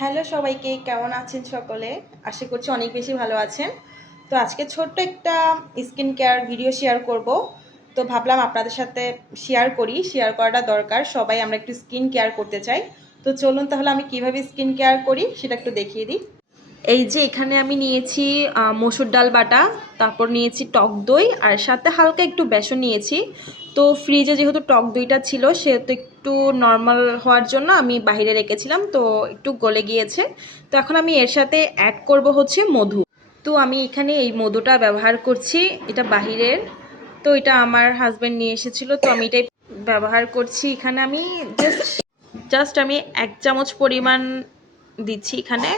Hello সবাইকে, কেমন আছেন সকলে? আশা করছি অনেক বেশি ভালো আছেন। তো আজকে ছোট্ট একটা স্কিন কেয়ার ভিডিও শেয়ার করব। তো ভাবলাম আপনাদের সাথে শেয়ার করাটা দরকার। সবাই আমরা একটু স্কিন কেয়ার করতে চাই। তো চলুন তাহলে আমি কিভাবে স্কিন কেয়ার করি সেটা একটু দেখিয়ে দিই। এই যে এখানে আমি নিয়েছি মসুর ডাল বাটা, তারপর নিয়েছি টক দই, আর সাথে হালকা একটু বেসন নিয়েছি। তো ফ্রিজে যেহেতু টক দইটা ছিল সেহেতু একটু নর্মাল হওয়ার জন্য আমি বাইরে রেখেছিলাম, তো একটু গলে গিয়েছে। তো এখন আমি এর সাথে অ্যাড করব হচ্ছে মধু। তো আমি এখানে এই মধুটা ব্যবহার করছি, এটা বাহিরের। তো এটা আমার হাজব্যান্ড নিয়ে এসেছিল, তো আমি এটাই ব্যবহার করছি। এখানে আমি জাস্ট আমি 1 চামচ পরিমাণ দিচ্ছি, এখানে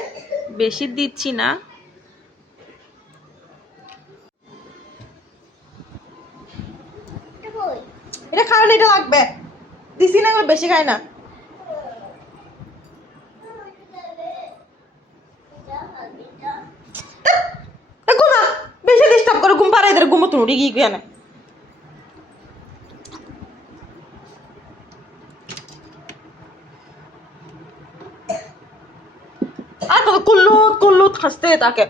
বেশি দিচ্ছি না। এটা খাওয়ালে এটা লাগবে, দিছি না, বেশি খায় না। ঘুমা, বেশি ডিস্টার্ব করে ঘুম পাড়াই ঘুমো তুমি উড়ি গিয়ে না। আর কুল্লুত কুল্লুত হাসতে তাকে।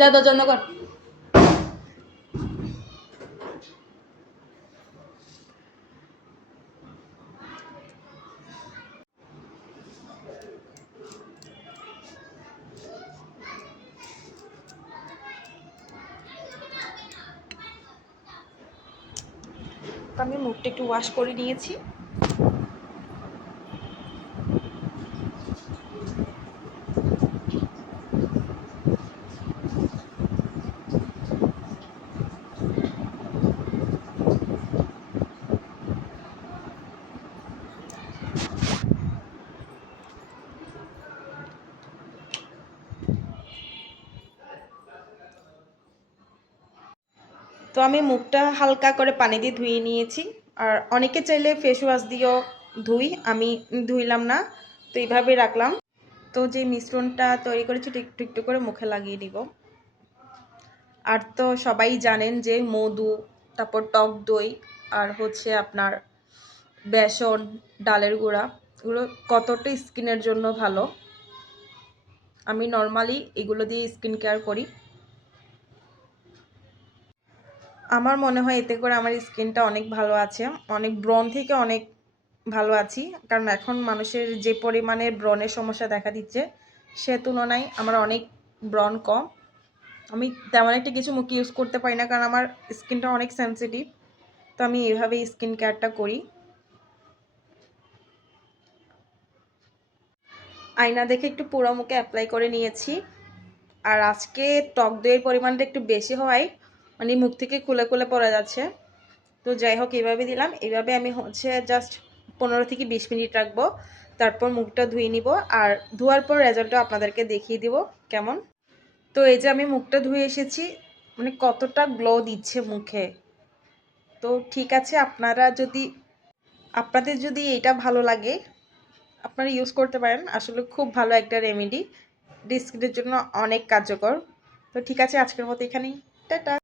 যা তোর জন্য কর। আমি মুখটা একটু ওয়াশ করে নিয়েছি। তো আমি মুখটা হালকা করে পানি দিয়ে ধুয়ে নিয়েছি। আর অনেকে চাইলে ফেস ওয়াশ দিয়েও আমি ধুইলাম না, তো এইভাবে রাখলাম। তো যে মিশ্রণটা তৈরি করেছি একটু একটু করে মুখে লাগিয়ে দিব। আর তো সবাই জানেন যে মধু, তারপর টক দই, আর হচ্ছে আপনার বেসন, ডালের গুঁড়া, এগুলো কতটা স্কিনের জন্য ভালো। আমি নর্মালি এগুলো দিয়ে স্কিন কেয়ার করি। আমার মনে হয় এতে করে আমার স্কিনটা অনেক ভালো আছে, অনেক ব্রণ থেকে অনেক ভালো আছি। কারণ এখন মানুষের যে পরিমাণে ব্রণের সমস্যা দেখা দিচ্ছে সে তুলনায় আমার অনেক ব্রণ কম। আমি তেমন একটা কিছু মুখে ইউজ করতে পারি না, কারণ আমার স্কিনটা অনেক সেন্সিটিভ। তো আমি এইভাবেই স্কিন কেয়ারটা করি। আয়না দেখে একটু পুরো মুখে অ্যাপ্লাই করে নিয়েছি। আর আজকে টক দইয়ের পরিমাণটা একটু বেশি হওয়ায় মানে মুখ থেকে খুলে খুলে পড়ে যাচ্ছে। তো যাই হোক, এইভাবে দিলাম। এইভাবে আমি হচ্ছে জাস্ট 15 থেকে 20 মিনিট রাখবো, তারপর মুখটা ধুয়ে নিব। আর ধোয়ার পর রেজাল্টটা আপনাদেরকে দেখিয়ে দিব কেমন। তো এই যে আমি মুখটা ধুয়ে এসেছি, মানে কতটা গ্লো দিচ্ছে মুখে। তো ঠিক আছে, আপনাদের যদি এটা ভালো লাগে আপনারা ইউজ করতে পারেন। আসলে খুব ভালো একটা রেমেডি, স্কিনের জন্য অনেক কার্যকর। তো ঠিক আছে, আজকের মতো এখানেই, টাটা।